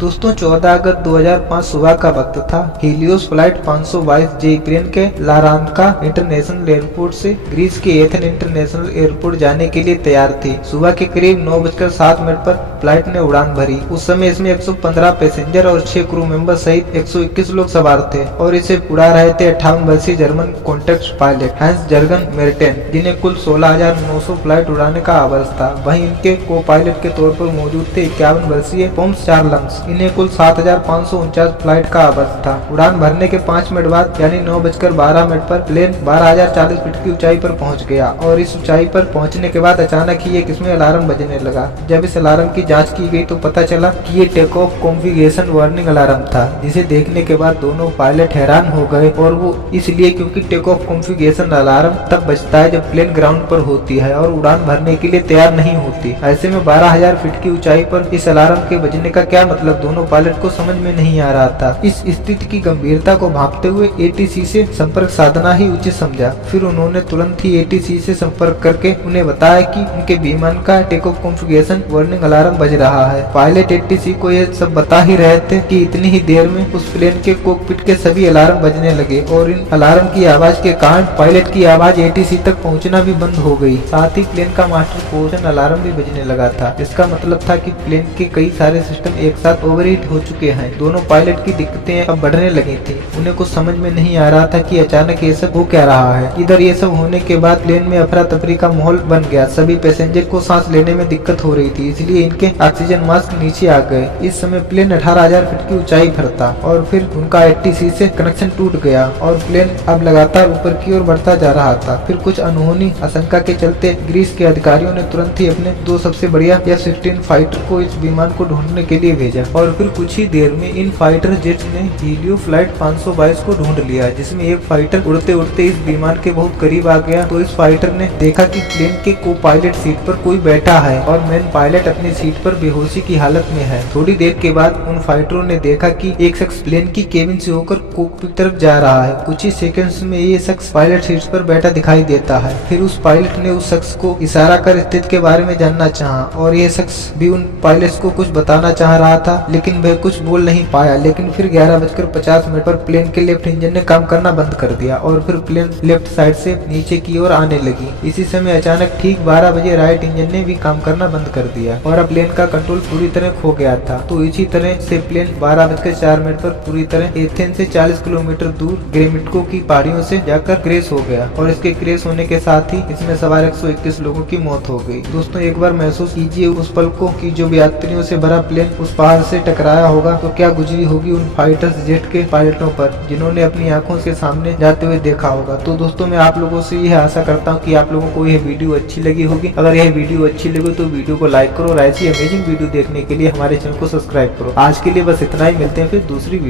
दोस्तों 14 अगस्त 2005 सुबह का वक्त था। हीलियोस फ्लाइट 522 जे यूक्रेन के लारांका इंटरनेशनल एयरपोर्ट से ग्रीस के एथेन इंटरनेशनल एयरपोर्ट जाने के लिए तैयार थी। सुबह के करीब 9:07 पर फ्लाइट ने उड़ान भरी। उस समय इसमें 115 पैसेंजर और 6 क्रू मेंबर सहित 121 लोग सवार थे और इसे उड़ा रहे थे 58 वर्षीय German contact pilot Hans Jurgen Merten, जिन्हें कुल 16,900 फ्लाइट उड़ाने का आवर्ज था। वहीं इनके को पायलट के तौर पर मौजूद थे 51 वर्षीय पोम्स चार्ल्स। इन्हें कुल 7,549 फ्लाइट का आवर्ज था। उड़ान भरने के 5 मिनट बाद यानी 9:12 पर प्लेन 12,040 फीट की ऊंचाई पर पहुंच गया और इस ऊंचाई पर पहुंचने के बाद अचानक ही एक इसमें अलार्म बजने लगा। जब इस अलार्म की जांच की गई तो पता चला कि ये take off configuration warning alarm था, जिसे देखने के बाद दोनों पायलट हैरान हो गए। और वो इसलिए क्योंकि टेक ऑफ कॉन्फ़िगरेशन अलार्म तब बजता है जब प्लेन ग्राउंड पर होती है और उड़ान भरने के लिए तैयार नहीं होती। ऐसे में 12,000 फीट की ऊंचाई पर इस अलार्म के बजने का क्या मतलब दोनों पायलट को समझ में नहीं आ रहा था। इस स्थिति की गंभीरता को भांपते हुए एटीसी से संपर्क साधना ही उचित समझा। फिर उन्होंने तुरंत ही एटीसी से संपर्क करके उन्हें बताया कि उनके विमान का take off configuration warning alarm बज रहा है। पायलट एटीसी को यह सब बता ही रहे थे कि इतनी ही देर में उस प्लेन के कॉकपिट के सभी अलार्म बजने लगे और इन अलार्म की आवाज के कारण पायलट की आवाज एटीसी तक पहुंचना भी बंद हो गई। साथ ही प्लेन का मास्टर पोजीशन अलार्म भी बजने लगा था। इसका मतलब था कि प्लेन के कई सारे सिस्टम एक साथ ओवरहीट हो चुके हैं। दोनों पायलट की दिक्कतें अब बढ़ने लगी थी। उन्हें कुछ समझ में नहीं आ रहा था कि अचानक ये सब हो क्या रहा है। इधर ये सब होने के बाद प्लेन में अफरा तफरी का माहौल बन गया। सभी पैसेंजर को सांस लेने में दिक्कत हो रही थी, इसलिए इनके ऑक्सीजन मास्क नीचे आ गए। इस समय प्लेन 18,000 फीट की ऊंचाई पर था और फिर उनका एटीसी से कनेक्शन टूट गया और प्लेन अब लगातार ऊपर की ओर बढ़ता जा रहा था। फिर कुछ अनहोनी आशंका के चलते ग्रीस के अधिकारियों ने तुरंत ही अपने 2 सबसे बढ़िया F-16 फाइटर को इस विमान को ढूंढने के लिए भेजा और फिर कुछ ही देर में इन फाइटर जेट ने हीलियो फ्लाइट 522 को ढूंढ लिया, जिसमें एक फाइटर उड़ते उड़ते इस विमान के बहुत करीब आ गया। तो इस फाइटर ने देखा कि प्लेन के को पायलट सीट पर कोई बैठा है और मेन पायलट अपनी सीट पर बेहोशी की हालत में है। थोड़ी देर के बाद उन फाइटरों ने देखा कि एक शख्स प्लेन की केबिन से होकर कॉकपिट तरफ जा रहा है। कुछ ही सेकंड्स में ये शख्स पायलट सीट पर बैठा दिखाई देता है। फिर उस पायलट ने उस शख्स को इशारा कर स्थिति के बारे में जानना चाहा और ये शख्स भी उन पायलट्स को कुछ बताना चाह रहा था, लेकिन वह कुछ बोल नहीं पाया। लेकिन फिर 11:50 पर प्लेन के लेफ्ट इंजन ने काम करना बंद कर दिया और फिर प्लेन लेफ्ट साइड से नीचे की ओर आने लगी। इसी समय अचानक ठीक 12 बजे राइट इंजन ने भी काम करना बंद कर दिया और अब प्लेन का कंट्रोल पूरी तरह खो गया था। तो इसी तरह से प्लेन 12:04 पर पूरी तरह एथेन से 40 किलोमीटर दूर ग्रेमिटको की पहाड़ियों से जाकर क्रैश हो गया और इसके क्रैश होने के साथ ही इसमें सवार 121 लोगों की मौत हो गई। दोस्तों एक बार महसूस कीजिए उस पल को कि जो यात्रियों से भरा प्लेन उस पहाड़ से टकराया होगा तो क्या गुजरी होगी उन फाइटर्स जेट के पायलटों पर, जिन्होंने अपनी आंखों के सामने जाते हुए देखा होगा। तो दोस्तों मैं आप लोगों से यह आशा करता हूँ कि आप लोगों को यह वीडियो अच्छी लगी होगी। अगर यह वीडियो अच्छी लगी तो वीडियो को लाइक करो और ऐसी अमेजिंग वीडियो देखने के लिए हमारे चैनल को सब्सक्राइब करो। आज के लिए बस इतना ही, मिलते हैं फिर दूसरी वीडियो।